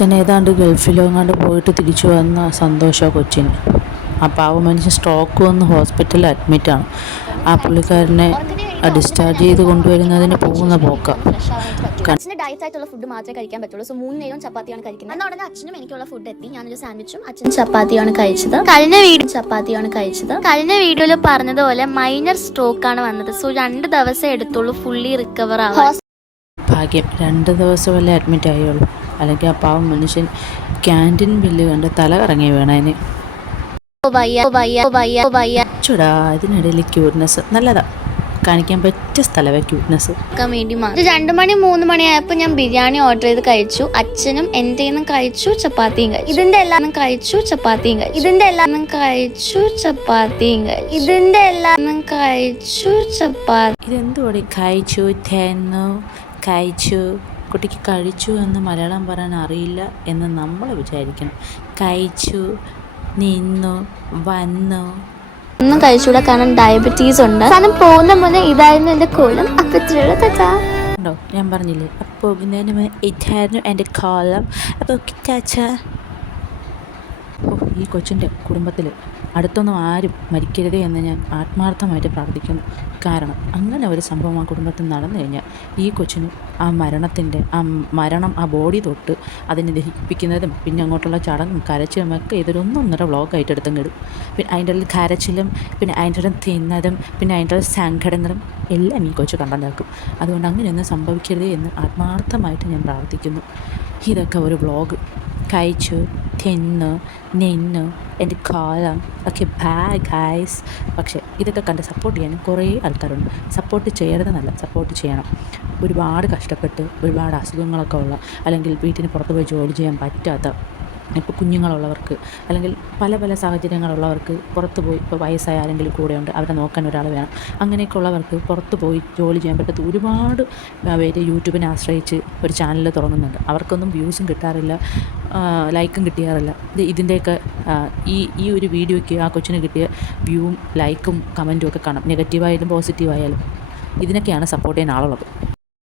അച്ഛൻ ഏതാണ്ട് ഗൾഫിലോ എങ്ങാണ്ട് പോയിട്ട് തിരിച്ചു വന്ന സന്തോഷമാണ് കൊച്ചിന്. ആ പാവം മനുഷ്യൻ സ്ട്രോക്ക് വന്ന് ഹോസ്പിറ്റലിൽ അഡ്മിറ്റാണ്. ആ പുള്ളിക്കാരനെ ഡിസ്ചാർജ് ചെയ്ത് കൊണ്ടുവരുന്നതിന് പോകുന്ന പോക്ക. അച്ഛന് ഡയറ്റ് ആയിട്ടുള്ള ഫുഡ് മാത്രമേ കഴിക്കാൻ പറ്റുള്ളൂ. സോ 3 നേരവും ചപ്പാത്തിയാണ് കഴിക്കുന്നത്. അന്ന് ഉടനെ അച്ഛനും എനിക്കുള്ള ഫുഡ് എത്തി. ഞാനൊരു സാൻഡ്വിച്ചും അച്ഛൻ ചപ്പാത്തിയാണ് കഴിച്ചത്. കഴിഞ്ഞ വീഡിയോയിൽ പറഞ്ഞതുപോലെ മൈനർ സ്ട്രോക്ക് ആണ് വന്നത്. സോ 2 ദിവസം എടുത്തുള്ളൂ ഫുള്ളി റിക്കവർ ആവാൻ. ഭാഗ്യം 2 ദിവസമല്ലേ അഡ്മിറ്റ് ആയുള്ളൂ. അല്ലെങ്കിൽ ആ പാവം മനുഷ്യൻ ക്യാൻറ്റീൻ ബില്ല് കണ്ട് തല കറങ്ങി വീണതിന്. ചുടാ ഇതിനിടയിൽ ക്യൂട്ട്നെസ് നല്ലതാ, കാണിക്കാൻ പറ്റിയ സ്ഥലമേ ക്യൂട്ട്നെസ്. 2 മണി 3 മണി ആയപ്പോൾ ഞാൻ ബിരിയാണി ഓർഡർ ചെയ്ത് കഴിച്ചു. അച്ഛനും എൻ്റെ കഴിച്ചു, ചപ്പാത്തിയും കഴിച്ചു. ഇതിന്റെ എല്ലാം കഴിച്ചു, ചപ്പാത്തിയും ചപ്പാത്തി. ഇതെന്തുകൂടി കഴിച്ചു തെന്നു കഴിച്ചു. കുട്ടിക്ക് കഴിച്ചു എന്ന് മലയാളം പറയാൻ അറിയില്ല എന്ന് നമ്മൾ വിചാരിക്കണം. കഴിച്ചു, നിന്നു, വന്നു ഒന്നും കഴിച്ചുകൂടാ, കാരണം ഡയബറ്റീസ് ഉണ്ട്. സാധനം പോകുന്ന മുന്നേ ഇതായിരുന്നു എൻ്റെ കോലം. ഉണ്ടോ ഞാൻ പറഞ്ഞില്ലേ, അപ്പോൾ പോകുന്നതിന് മുന്നേ ഇതായിരുന്നു എൻ്റെ കോലം. അപ്പോൾ ഈ കൊച്ചിൻ്റെ കുടുംബത്തിൽ അടുത്തൊന്നും ആരും മരിക്കരുതേ എന്ന് ഞാൻ ആത്മാർത്ഥമായിട്ട് പ്രാർത്ഥിക്കുന്നു. കാരണം അങ്ങനെ ഒരു സംഭവം ആ കുടുംബത്തിൽ നടന്നു കഴിഞ്ഞാൽ ഈ കൊച്ചിന് ആ മരണം ആ ബോഡി തൊട്ട് അതിനെ ദഹിപ്പിക്കുന്നതും പിന്നെ അങ്ങോട്ടുള്ള ചടങ്ങും കരച്ചിലും ഒക്കെ ഇതൊരൊന്നൊന്നര വ്ളോഗായിട്ട് എടുത്തും കിടും. പിന്നെ അതിൻ്റെ ഉള്ളിൽ കരച്ചിലും പിന്നെ അതിൻ്റെ ഉള്ളിൽ തിന്നതും പിന്നെ അതിൻ്റെ ഉള്ളിൽ സങ്കടങ്ങളും എല്ലാം ഈ കൊച്ചു കണ്ടു നിൽക്കും. അതുകൊണ്ട് അങ്ങനെയൊന്നും സംഭവിക്കരുതേ എന്ന് ആത്മാർത്ഥമായിട്ട് ഞാൻ പ്രാർത്ഥിക്കുന്നു. ഇതൊക്കെ ഒരു വ്ളോഗ്. കഴിച്ചു, തിന്നു, നിന്നു, എൻ്റെ കോലം ഒക്കെ ബാഡ് ഗൈസ്. പക്ഷേ ഇതൊക്കെ കണ്ട് സപ്പോർട്ട് ചെയ്യാൻ കുറേ ആൾക്കാരുണ്ട്. സപ്പോർട്ട് ചെയ്യരുതെന്നല്ല, സപ്പോർട്ട് ചെയ്യണം. ഒരുപാട് കഷ്ടപ്പെട്ട് ഒരുപാട് അസുഖങ്ങളൊക്കെ ഉള്ള, അല്ലെങ്കിൽ വീട്ടിന് പുറത്ത് പോയി ജോലി ചെയ്യാൻ പറ്റാത്ത, ഇപ്പോൾ കുഞ്ഞുങ്ങളുള്ളവർക്ക് അല്ലെങ്കിൽ പല പല സാഹചര്യങ്ങളുള്ളവർക്ക് പുറത്ത് പോയി, ഇപ്പോൾ വയസ്സായ ആരെങ്കിലും കൂടെയുണ്ട്, അവരെ നോക്കാൻ ഒരാൾ വേണം, അങ്ങനെയൊക്കെ ഉള്ളവർക്ക് പുറത്ത് പോയി ജോലി ചെയ്യാൻ പറ്റാത്ത ഒരുപാട് പേര് യൂട്യൂബിനെ ആശ്രയിച്ച് ഒരു ചാനൽ തുടങ്ങുന്നുണ്ട്. അവർക്കൊന്നും വ്യൂസും കിട്ടാറില്ല, ലൈക്കും കിട്ടാറില്ല. ഇതിൻ്റെയൊക്കെ ഈ ഒരു വീഡിയോയ്ക്ക് ആ കൊച്ചിന് കിട്ടിയ വ്യൂവും ലൈക്കും കമൻറ്റും ഒക്കെ കാണാം. നെഗറ്റീവായാലും പോസിറ്റീവായാലും ഇതിനൊക്കെയാണ് സപ്പോർട്ട് ചെയ്യാൻ ആളുള്ളത്.